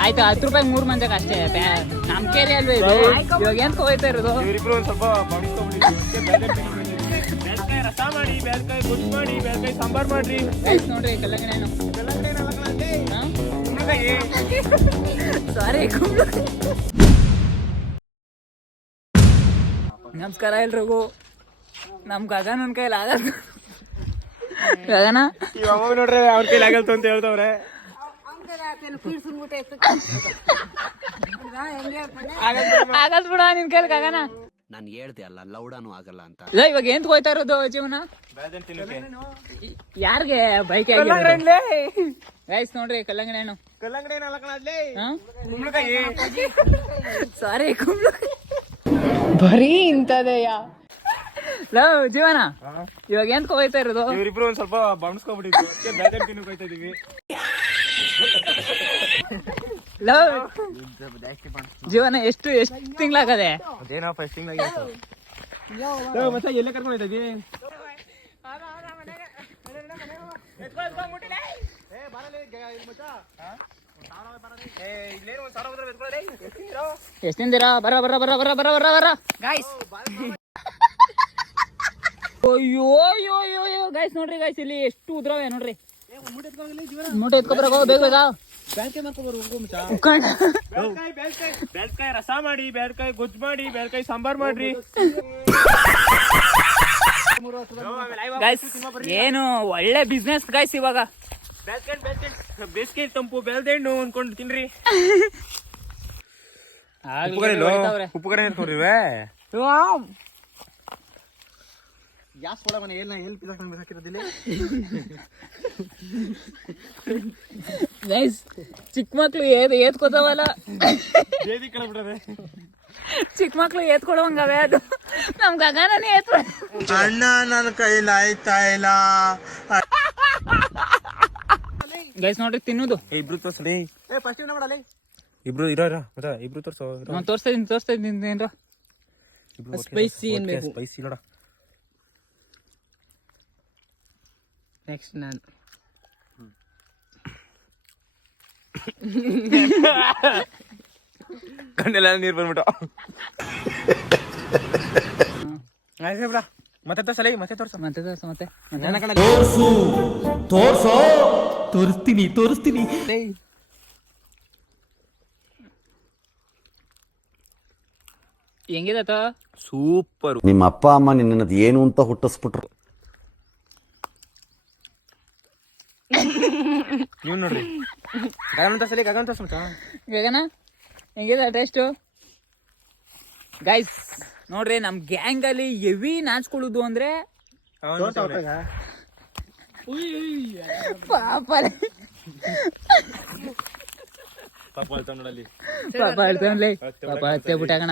ಆಯ್ತು 10 ರೂಪಾಯಿ 3 ಮಂಜಕ್ಕೆ ಅಷ್ಟೇ. ನಮ್ ಕೇರಿ ಅಲ್ವೇ ಇದು. ಇವಾಗ ಏನ್ ಹೋಯ್ತಾ ಇರೋದು? ಇವರಿಬ್ರು ಒಂದ್ ಸ್ವಲ್ಪ ರಸ ಮಾಡಿ, ಬೇಲ್ಕಾಯಿ ಗೊಜ್ಜು ಮಾಡಿ, ಬೇಲ್ಕಾಯಿ ಸಾಂಬಾರ್ ಮಾಡ್ರಿ. ನೋಡ್ರಿ ಕಲ್ಲಂಗಡಿ ಸಾರಿ. ನಮಸ್ಕಾರ ಎಲ್ರಿಗೂ. ನಮ್ ಗಗನನ್ ಕೈಲಿ ಆಗಲ್ಲ. ಗಗನ ಇವಾಗ ನೋಡ್ರಿ ಅವ್ರ ಕೈಲಿ ಆಗಲ್ತು ಅಂತ ಹೇಳ್ತವ್ರೆ. ಆಗಲ್ ಬಿಡ ನಿನ್ ಕೈಲಿ ಗಗನ. ನಾನು ಹೇಳ್ದೆ ಅಲ್ಲ ಲೌಡಾನು ಆಗಲ್ಲ ಅಂತ. ಇವಾಗ ಏನ್ ಹೋಯ್ತಾ ಇರೋದು ಜೀವನ? ಯಾರಿಗೆ ಬೈಕ್ ಗೈಸ್ ನೋಡ್ರಿ ಕಲ್ಲಂಗಡಿ ಹಣ್ಣು. ಸಾರಿ ಬರೀ ಇಂತದೆಯ ಜೀವನ. ಇವಾಗ ಏನ್ ಹೋಯ್ತಾ ಇರೋದು? ಇವರಿಬ್ರು ಒಂದ್ ಸ್ವಲ್ಪ ಬಾಣಿಸ್ಕೊಂಡ್ಬಿಟ್ಟಿದ್ವಿ. ಬೇಲ್ಕಾಯಿ ತಿನ್ನಕ್ ಹೋಯ್ತಾ ಇದೀವಿ. ಜೀವನ ಎಷ್ಟು ತಿಂಗ್ಳಾಗದೆ? ಅದೇನೋ ಫಸ್ಟ್ ತಿಂಗ್ಳಾಗಿ ಮತ್ತೆ ಎಲ್ಲೇ ಕರ್ಕೊಂಡು ಹೋಯ್ತಾ ಇದೀವಿ? ಎಷ್ಟ್ ತಿಂದಿರಾ? ಬರ ಬರ ಬರ ಬರ ಬರ ಬರ ಬರ ಗಾಯ್ಸ್. ಅಯ್ಯೋ ಅಯ್ಯೋ ಅಯ್ಯೋ ಗಾಯ್ಸ್ ನೋಡ್ರಿ ಗಾಯ್ಸ್ ಇಲ್ಲಿ ಎಷ್ಟು ಉದ್ರವೆ ನೋಡ್ರಿ. ಮೂಟೆ ಎತ್ಕೊಬರ ಬೇಗ ಬೇಗ. ಬೇಲ್ಕಾಯಿ ರಸ ಮಾಡಿ, ಬೇಲ್ಕಾಯಿ ಗೊಜ್ಜು ಮಾಡಿ, ಬೇಲ್ಕಾಯಿ ಸಾಂಬಾರ್ ಮಾಡ್ರಿ. ಗಾಯ್ಸ್ ಏನು ಒಳ್ಳೆ ಬಿಸ್ನೆಸ್ ಗಾಯ್ಸ್ ಇವಾಗ. ಬೇಸಿಗೆ ತಂಪು ಬೆಲ್ದೆ ಹಣ್ಣು ಅಂದ್ಕೊಂಡು ತಿನ್ರಿ. ಉಪ್ಪುಗಡೆ ಎತ್ಕೊಂಡ್ರಿವೆ. ಗ್ಯಾಸ್ ಒಳ ಮನೆ ಹಾಕಿರೋದಿಲ್ಲ. ಗೈಸ್ ಚಿಕ್ಕ ಮಕ್ಳು ಏತ್ಕೋತಾವಲ್ಲ, ಚಿಕ್ಕ ಮಕ್ಳು ಏತ್ಕೊಡವಂಗವೆ. ಅದು ನಮ್ ಗಗನನೇ ಏತ್ ಅಣ್ಣ ನನ್ನ ಕೈಲಿ ಆಯ್ತಾ ಇಲ್ಲ. ಗೈಸ್ ನೋಡ್ರಿ ತಿನ್ನುದು. ಇಬ್ರು ತೋರ್ಸಲಿ. ಇಬ್ರು ಇರೋ ಮತ್ತೆ ಇಬ್ರು ತೋರ್ಸೋ. ತೋರಿಸ್ತಾ ಇದ್ದೀನಿ ಸ್ಪೈಸಿ ಸ್ಪೈಸಿ ನೋಡ. ನೆಕ್ಸ್ಟ್ ನಾನು ಕಣ್ಣೆಲ್ಲ ನೀರು ಬಂದ್ಬಿಟ್ಟು. ಬಿಡ ಮತ್ತೆ ತೋರ್ಸಲಿ. ಮತ್ತೆ ತೋರ್ಸ ಮತ್ತೆ ತೋರ್ಸ ಮತ್ತೆ ತೋರಿಸ್ತೀನಿ. ಹೆಂಗಿದತ್ತ? ಸೂಪರ್. ನಿಮ್ಮ ಅಪ್ಪ ಅಮ್ಮ ನಿನ್ನದು ಏನು ಅಂತ ಹುಟ್ಟಿಸ್ಬಿಟ್ರು. ನೀವು ನೋಡ್ರಿ ಗಗನ ತೋರ್ಸಲಿ. ಗಗನ ತೋರ್ಸ ಗಗನ ಹೆಂಗಿದೆ ಟೇಸ್ಟು? ಗೈಸ್ ನೋಡ್ರಿ ನಮ್ ಗ್ಯಾಂಗ್ ಅಲ್ಲಿ ಹೆವಿ ನಾಚ್ಕೊಳ್ಳೋದು ಅಂದ್ರೆ ಪಾಪ ಹೇಳ್ತಾನಲ್ಲಿ. ಪಾಪ ಹತ್ತೆ ಬಿಟ್ಟಾಕಣ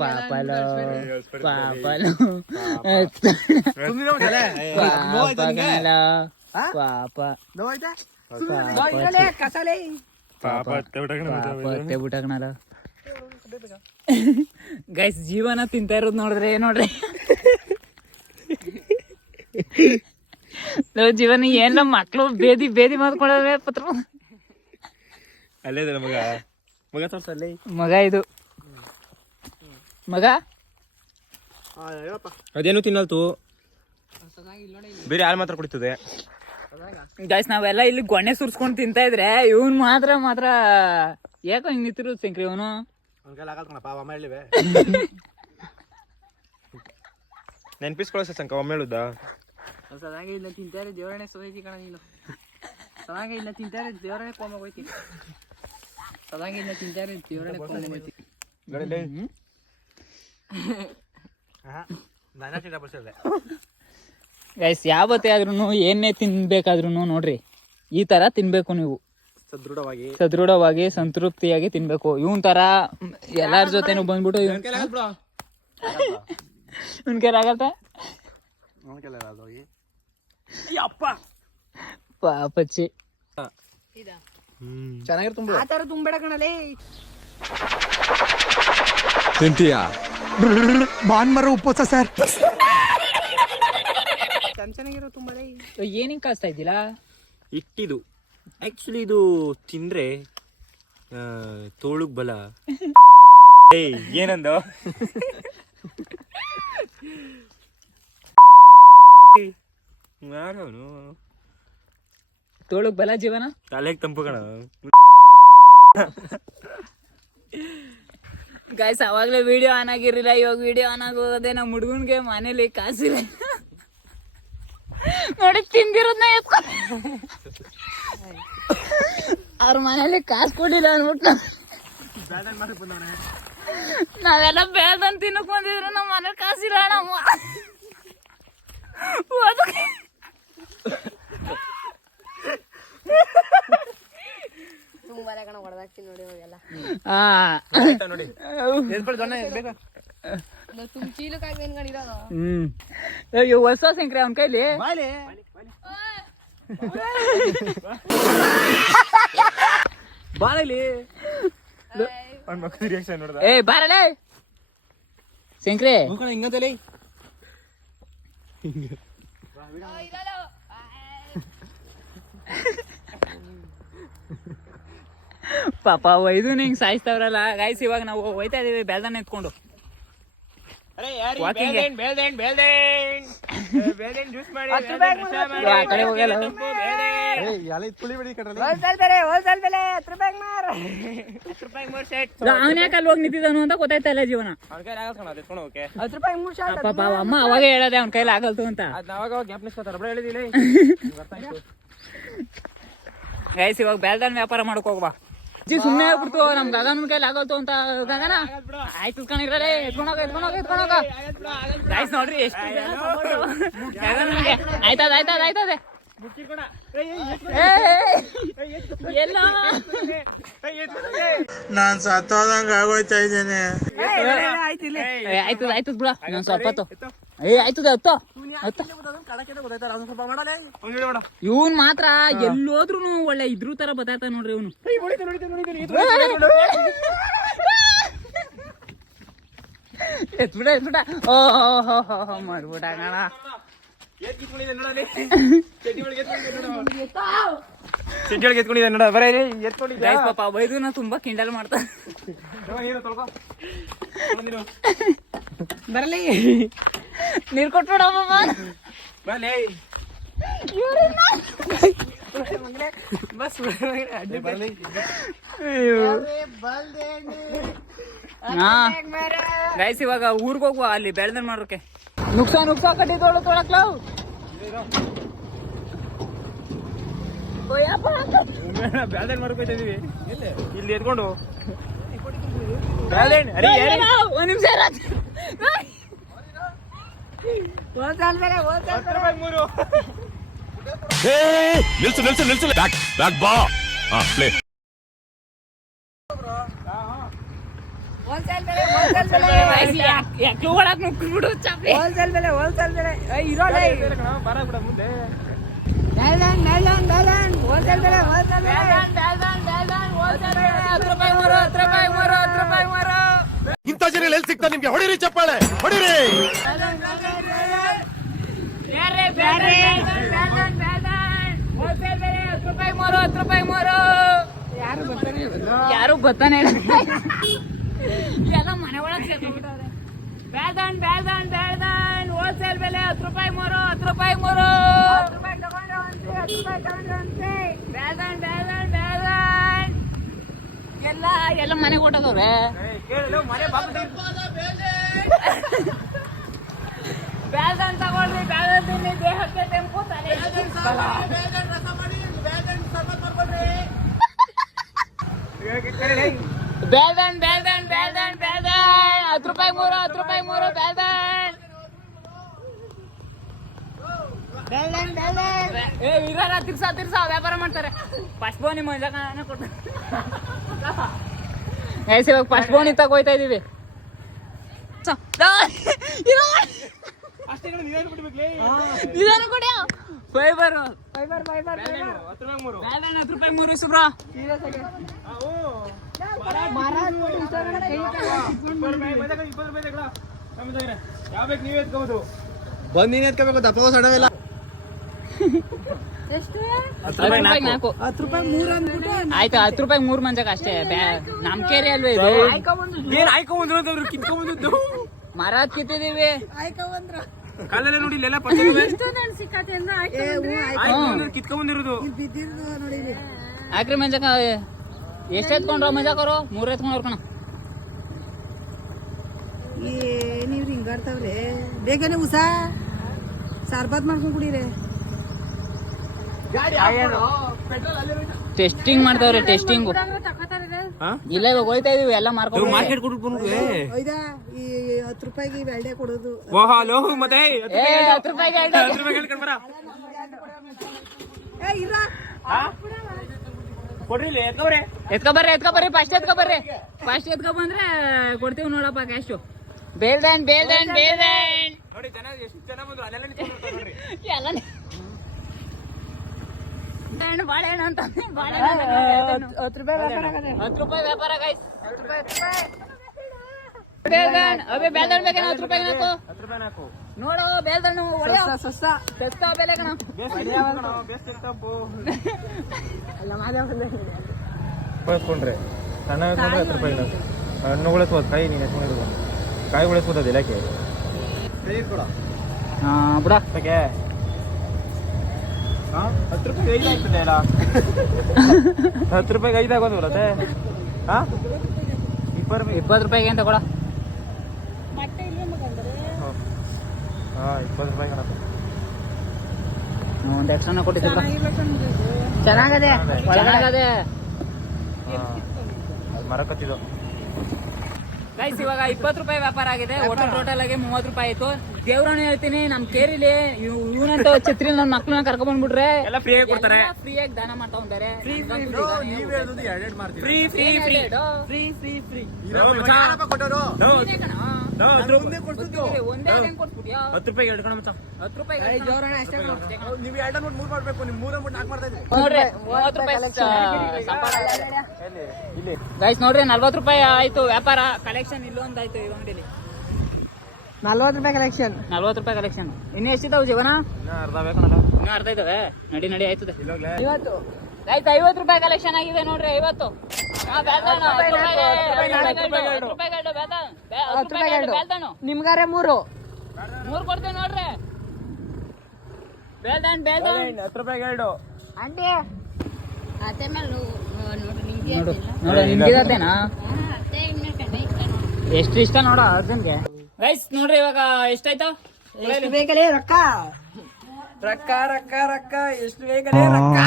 ಪಾಪಲು ಬಿಟ್ಟಾಕಣಲ್ಲ. ಗೈಸ್ ಜೀವನ ತಿಂತಾ ಇರೋದು ನೋಡಿದ್ರೆ ನೋಡ್ರಿ. ಜೀವನ ಏನ ಮಕ್ಳು ಬೇದಿ ಮಾಡ್ಕೊಂಡವೆ ಪತ್ರ. ಅಲ್ಲೇ ಮಗ ಮಗ ತೋರ್ಸಲ್ಲಿ. ಮಗ ಇದು ಮಗ ಅದೇನು ತಿನ್ನಲ್ತು, ಬೇರೆ ಯಾರು ಮಾತ್ರ ಕುಡಿತದೆ. ಗೈಸ್ ನಾವೆಲ್ಲ ಇಲ್ಲಿ ಗೊಣ್ಣೆ ಸುರ್ಸ್ಕೊಂಡು ತಿಂತಾ ಇದ್ರೆ ಇವನ್ ಮಾತ್ರ ಯಾಕೋ ಹಿಂಗ್ ನಿಂತಿರೋದು ಶಂಕ್ರಿ. ಇವನು ನೆನ್ಪಿಸ್ಕೊಳ್ಳೋ ಸಂಕ ಒಮ್ಮೆ ಹೇಳುದಾ? ಇಲ್ಲ ತಿಂತಾರೆ ದೇವರೇ ಸೋಯ್ತಿ ಕಣ ನೀನು. ಇಲ್ಲ ತಿಂತಾರೆ ದೇವರೇ ಕೋಮಗೋಯ್ತಿ. ಇಲ್ಲ ತಿಂತಾರೆ ದೇವರೇ ಕೋಮಗೋಯ್ತಿ. ಗೈಸ್ ಯಾವತ್ತೇ ಆದ್ರೂ ಏನೇ ತಿನ್ಬೇಕಾದ್ರೂ ನೋಡ್ರಿ ಈ ತರ ತಿನ್ಬೇಕು ನೀವು. ಸದೃಢವಾಗಿ ಸಂತೃಪ್ತಿಯಾಗಿ ತಿನ್ಬೇಕು. ಇವನ್ ತರ ಎಲ್ಲಾರ ಜೊತೆನೂ ಬಂದ್ಬಿಟ್ಟು ಇವನ್ ಕೈಲಾಗತ್ತ ಪಾಪಚ್ಚಿ. ಚೆನ್ನಾಗಿರ್ ತುಂಬೇಡ ಕಣಲೇ. ತಿಂತೀಯಾ? ಭಾನ್ಮರ ಉಪವಾಸ ಸರ್. ಏನಿಂಗ್ ಕಳಿಸ್ತಾ ಇದ್ದಿಲ್ಲ? ಇಟ್ಟಿದು ಆಕ್ಚುಲಿ ಇದು ತಿಂದ್ರೆ ತೋಳುಗ್ ಬಲ. ಏಯ್ ಏನಂದ ಯಾರವನು? ತೋಳುಗ್ ಬಲ ಜೀವನ, ತಲೆಗೆ ತಂಪು ಕಣ. ಗಾಯ್ಸ್ ಅವಾಗ್ಲೇ ವಿಡಿಯೋ ಆನ್ ಆಗಿರ್ಲಿಲ್ಲ, ಇವಾಗ ವಿಡಿಯೋ ಆನ್ ಆಗೋದೇ. ನಮ್ಮ ಹುಡುಗನ್ಗೆ ಮನೇಲಿ ಕಾಸಿಲ್ಲ ನೋಡಿ, ತಿಂದಿರೋದ್ನ ಎತ್ಕೊಂಡು ಅವ್ರ ಮನೇಲಿ ಕಾಸು ಕೊಡಿಲ್ಲ ಅನ್ಬಿಟ್ಟು ನಾವೆಲ್ಲ ಬೇಲ್ದಂತ ತಿನ್ನಕ್ ಬಂದಿದ್ರು. ನಮ್ಮ ಮನೇಲಿ ಕಾಸಿಲ್ಲ ನಮ್ಮ ಅಯ್ಯೋ ಹೊಸ ಸಂಕ್ರೆ ಅವನ ಕೈಲಿ ಬಾಳಲಿ ರಿಯಾಕ್ಷನ್ ನೋಡ್ದ. ಏ ಬಾರಲೇ ಶಂಕ್ರೆ, ಹಿಂಗಂತಲೇ ಪಾಪ ಒಯ್ದು ನಿಂಗೆ ಸಾಯಿಸ್ತಾವ್ರಲ್ಲ. ಗಾಯ್ಸ್ ಇವಾಗ ನಾವು ಹೋಯ್ತಾ ಇದೀವಿ ಬೆಲ್ದನ್ನ ಎತ್ಕೊಂಡು. ಜ್ಯೂಸ್ ಮಾಡಿ ಆ ಕಡೆ ಹೋಗಲ್ಲ. ಅವನ ಯಾಕೆ ಅಲ್ಲಿ ಹೋಗಿ ನಿಂತಿದ್ದಾನು ಅಂತ ಗೊತ್ತಾಯ್ತಾ ಇಲ್ಲ ಜೀವನ. ಪಾಪ ಅಮ್ಮ ಅವಾಗ ಹೇಳದೆ ಅವ್ನ ಕೈಲಿ ಆಗಲ್ತು ಅಂತ. ಗೈಸ್ ಇವಾಗ ಬೆಲ್ದನ್ ವ್ಯಾಪಾರ ಮಾಡಕ್ ಹೋಗ್ಬಾ. ಸುಮ್ಮನೆ ಆಗ್ಬಿಡ್ತು, ನಮ್ ಗಗನ ಕೈಲಿ ಆಗಲ್ತು ಅಂತ. ಗಗನ ಆಯ್ತು ಕಣಿರಲೇ, ಎತ್ಕೊಂಡೋಗ. ಗೈಸ್ ನೋಡ್ರಿ ಎಷ್ಟು ಗಗನಗೆ ಆಯ್ತದೆ. ಎಲ್ಲ ನಾನ್ ಸತ್ತೋದಂಗ ಆಗೋಯ್ತಾ ಇದ್ದೇನೆ. ಆಯ್ತದ ಬಿಡ, ನಾನು ಸ್ವಲ್ಪ ಹೊತ್ತು. ಆಯ್ತದ ಇವನ್ ಮಾತ್ರ ಎಲ್ಲೋದ್ರು ಒಳ್ಳೆ ಇದ್ರು ತರ ಬತ್ತಾಯ್ತ ನೋಡ್ರಿ ಇವನು. ಎತ್ಬಿಡ ಮರ್ಬಿಡ ಕಣ. ಪಾಪ ಬೈದು ತುಂಬಾ ಕಿಂಡಲ್ ಮಾಡ್ತಾ ಬರಲಿ. ನೀರ್ ಕೊಟ್ಬಿಡಮ್ಮ. ಗೈಸ್ ಇವಾಗ ಊರ್ಗ್ ಹೋಗುವ, ಅಲ್ಲಿ ಬೆಳ್ದನ್ ಮಾಡೋಕೆ. ನುಕ್ಸಾ ಕಟ್ಟಿ ತೊಳಕ್ಲಾವ್ ಬ್ಯಾಲ್ದನ್ ಮಾಡ್ಕೊತಿದೀವಿ ಇಲ್ಲಿ ಎತ್ಕೊಂಡು. ಒಂದ್ ನಿಮಿಷ ನಿಲ್ಸು ಬ್ಯಾಕ್ ಬಾ. ಪ್ಲೇ ಯಾಕೆ ಒಳಗ್ ನುಗ್ಬಿಡು ಚಾಪೆ. ಮುಂದೆ ಇಂಥ ಜನ ಎಲ್ಲಿ ಸಿಗ್ತಾ ನಿಮ್ಗೆ? ಹೊಡಿರಿ ಚಪ್ಪಾಳೆ, ಹೊಡಿರಿ. ಯಾರು ಗೊತ್ತಾನೆ ಎಲ್ಲ ಮನೆ ಒಳಗೆ ಸೇರ್ಕೊಂಡ್ಬಿಟ್ಟವ್ರೆ. ಬೇಲ್ದನ್ ಹೋಲ್ಸೇಲ್ ಬೆಲೆ 10 ರೂಪಾಯಿ ಮೂರು. ಎಲ್ಲ ಮನೆಗೆ ಹೊಟ್ಟದವ್ರೆ. ಬೇಲ್ದನ್ ತಗೊಳ್ರಿ, ಬೇಲ್ದನ್ ತಿನ್ನಿ, ದೇಹಕ್ಕೆ ತೆಂಪು, ತಲೆ ಬೇಲ್ದನ್ 10 ರೂಪಾಯಿ ಮೂರು. ಇರಾರ ತಿರ್ಸಾ ವ್ಯಾಪಾರ ಮಾಡ್ತಾರೆ. ಫಸ್ಟ್ ಬೋನಿ ಮಂಜಾನ ಕೊಡ್ತಾರೆ. ಇವಾಗ ಫಸ್ಟ್ ಬೋನಿ ತಗೋಯ್ತಾ ಇದೀವಿ. ನಿಧಾನ ಕೊಡಿ. ಫೈಬರ್ 10 ರೂಪಾಯಿ ಮೂರು ಸುಬ್ರಾ. ಬಂದಿನ ಎತ್ಕೋಬೇಕು, ದಪ್ಪ ಸಡವೆಲ್ಲ. 10 ರೂಪಾಯಿಗೆ 4. 10 ರೂಪಾಯಿ 3 ಅಂದ್ಬಿಟ್ಟು ಆಯ್ತು 10 ರೂಪಾಯಿಗೆ 3 ಮಂಚಕ ಅಷ್ಟೇ. ನಮ್ ಕೇರಿ ಅಲ್ವೇ ಇದು? ಏನ್ ಆಯ್ಕೊಂಡ್ರು ಅಂತಂದ್ರು ಕಿತ್ಕೊಂಡ್ಬಂದದ್ದು ಮರ ಕಿತ್ತಿದೀವಿ. ಆಯ್ಕೊಂಡ್ರ ಕಾಲೆಲ್ಲ ನೋಡಿ ಇಲ್ಲೆಲ್ಲ ಪಚ್ಚೆ ಕಿತ್ಕೊಂಡ್ಬಂದಿರೋದು. ಬಿದ್ದಿರೋದು ನೋಡಿ ಇಲ್ಲಿ. ಹಾಕ್ರಿ ಮಂಚಕ. ಎಷ್ಟ್ ಎತ್ಕೊಂಡ್ರ ಮಜಾಕರು? 3 ಎತ್ಕೊಂಡ್ರ ಕಣ. ನೀವ್ ಹಿಂಗಾಡ್ತಾವ್ರೆ. ಬೇಗನೆ ಉಸ ಸರ್ಬತ್ ಮಾಡ್ಕೊಂಡ್ ಕುಡೀರಿ. ಟೆಸ್ಟಿಂಗ್ ಮಾಡ್ತಾವ್ರೆ, ಟೆಸ್ಟಿಂಗ್. ಇಲ್ಲ ಇವಾಗ ಹೋಯ್ತಾ ಇದೀವಿ ಎಲ್ಲ ಮಾರ್ಕೊಂಡು. ಮಾರ್ಕೆಟ್ ಕೊಟ್ಟು ಒಯ್ದಾ ಈ 10 ರೂಪಾಯಿಗೆ ಬೆಳ್ಡೆ ಕೊಡೋದು. ಲೋ ಮತ್ತೆ 10 ರೂಪಾಯಿಗೆ 10 ರೂಪಾಯಿ ಹೇಳ್ಕೊಂಡ್ ಬರ. ಕೊಡ್ರಿ ಇಲ್ಲಿ ಎತ್ಕೊಬ್ರೆ. ಎತ್ಕೊಬರ್ರಿ ಫಸ್ಟ್ ಎತ್ಕೊಬರ್ರಿ. ಫಸ್ಟ್ ಎತ್ಕೊಬಂದ್ರೆ ಕೊಡ್ತೀವಿ ನೋಡಪ್ಪ ಕ್ಯಾಶು. ಬೇಲ್ದನ್ ನೋಡಿ ಜನ ಎಷ್ಟು ಜನ ಬಂದ್ರು ಅಲ್ಲೆಲ್ಲ ನಿಂತ್ಕೊಂಡಿರ್ತಾರೆ ನೋಡ್ರಿ. ಎಲ್ಲ ಬಾಳೆಹಣ್ಣು ಅಂತ 10 ರೂಪಾಯಿ ವ್ಯಾಪಾರ ಆಗದೆ. 10 ರೂಪಾಯಿ ವ್ಯಾಪಾರ ಗೈಸ್. ಬೇಲ್ದನ್ ಅಬೇ ಬೇಲ್ದನ್ ಬೇಕೇನ? 10 ರೂಪಾಯಿ ಹಾಕು. 10 ರೂಪಾಯಿ ಹಾಕು. ನೋಡು ಬೇಲ್ದಣ್ಣು ಒಡೆಯೋ ಸಸ್ತಾ ಸಸ್ತಾ ಬೆಲೆ ಕಣ. ಬಳಸ್ಕೊಂಡ್ರೆ ಸಣ್ಣ ಹಾಕೊಂಡ್ರೆ 10 ರೂಪಾಯಿ ಹಣ್ಣು ಉಳಿಸ್ಬೋದು. ಕಾಯಿ ನೀನು ಎತ್ಕೊಂಡಿರೋದು ಕಾಯಿ ಉಳಿಸ್ಬೋದು. ಅದು ಇಲಾಖೆ ಬಿಡ ಯಾಕೆ 10 ರೂಪಾಯಿ 5 ಆಗ್ತದೆ ಅಲ್ಲ. 10 ರೂಪಾಯಿಗೆ 5 ಆಗೋದು ಬರುತ್ತೆ. 20 ರೂಪಾಯಿಗೆ ಅಂತ ಕೊಡ. 20 ರೂಪಾಯಿ ಕಣಪ್ಪ. ಒಂದು ಎಕ್ಸ್ಟ್ರಾನ ಕೊಟ್ಟಿದ್ದ. ಚೆನ್ನಾಗದೆ ಚೆನ್ನಾಗದೆ ಮರ ಕತ್ತಿದ್ದು ಗೈಸ್. ಇವಾಗ 20 ರೂಪಾಯಿ ವ್ಯಾಪಾರ ಆಗಿದೆ. ಒಟ್ಟು ಟೋಟಲ್ ಆಗಿ 30 ರೂಪಾಯಿ ಆಯ್ತು. ದೇವ್ರನ್ನ ಹೇಳ್ತೀನಿ, ನಮ್ ಕೇರಿಲಿ ಇವನಂತ ಛತ್ರಿ ನನ್ನ ಮಕ್ಳನ್ನ ಕರ್ಕೊಂಡ್ ಬಂದ್ಬಿಟ್ರೆ ಎಲ್ಲ ಫ್ರೀ ಆಗಿ ಕೊಡ್ತಾರೆ. ಫ್ರೀಯಾಗಿ ದಾನ ಮಾಡ್ತಾ ಹೋಗ್ತಾರೆ. ಫ್ರೀ ಒಂದೇ ಹೆಂಗ್ ಕೊಟ್ಬಿಟ್ಯಾ? 10 ರೂಪಾಯಿಗೆ 2 ಕಣ ಮಚ್ಚ. 10 ರೂಪಾಯಿ ನೀವು 2 ನೋಟ್ 3 ಮಾಡ್ಬೇಕು. ನೀವು 3 ಅಂದ್ಬಿಟ್ಟು 4 ಮಾಡ್ತಾ ಇದ್ದೀವಿ ನೋಡ್ರಿ 30 ರೂಪಾಯಿ ಇಲ್ಲಿ. ಗೈಸ್ ನೋಡ್ರಿ 40 ರೂಪಾಯಿ ಆಯ್ತು ವ್ಯಾಪಾರ. ಕಲೆಕ್ಷನ್ ಇಲ್ಲೊಂದು ಆಯ್ತು ಈ ಅಂಗಡಿಲಿ. 40 ರೂಪಾಯಿ ಕಲೆಕ್ಷನ್. 40 ರೂಪಾಯಿ ಕಲೆಕ್ಷನ್. ಇನ್ನು ಎಷ್ಟಿದಾವ್ ಜೀವನ? ಅರ್ಧ ಬೇಕಣಲ್ಲ. ಇನ್ನೂ ಅರ್ಧ ಇದಾವೆ. ನಡಿ ಆಯ್ತದೆ. ಇಲ್ಲೋಗ್ಲೇ ಇವತ್ತು ಗೈಸ್ 50 ರೂಪಾಯಿ ಕಲೆಕ್ಷನ್ ಆಗಿದೆ ನೋಡ್ರಿ. 50 ನಿಮ್ಗಾರೆ 3 ಕೊಡ್ತೀವಿ ನೋಡ್ರಿ. ಬೇಲ್ದನ್ 10 ರೂಪಾಯಿಗೆ 2. ಅಂಡಿ ನೋಡು ನಿಮ್ಗಿರತ್ತೇನಾ? ಎಷ್ಟು ಇಷ್ಟ ನೋಡ ಅರ್ಜುನ್ಗೆ. ಗೈಸ್ ನೋಡ್ರಿ ಇವಾಗ ಎಷ್ಟಾಯ್ತು? ಎಷ್ಟು ಬೇಕಲೇ ರೊಕ್ಕ ರೊಕ್ಕ ರೊಕ್ಕ ರೊಕ್ಕ ಎಷ್ಟು ಬೇಕಲೇ ರೊಕ್ಕ.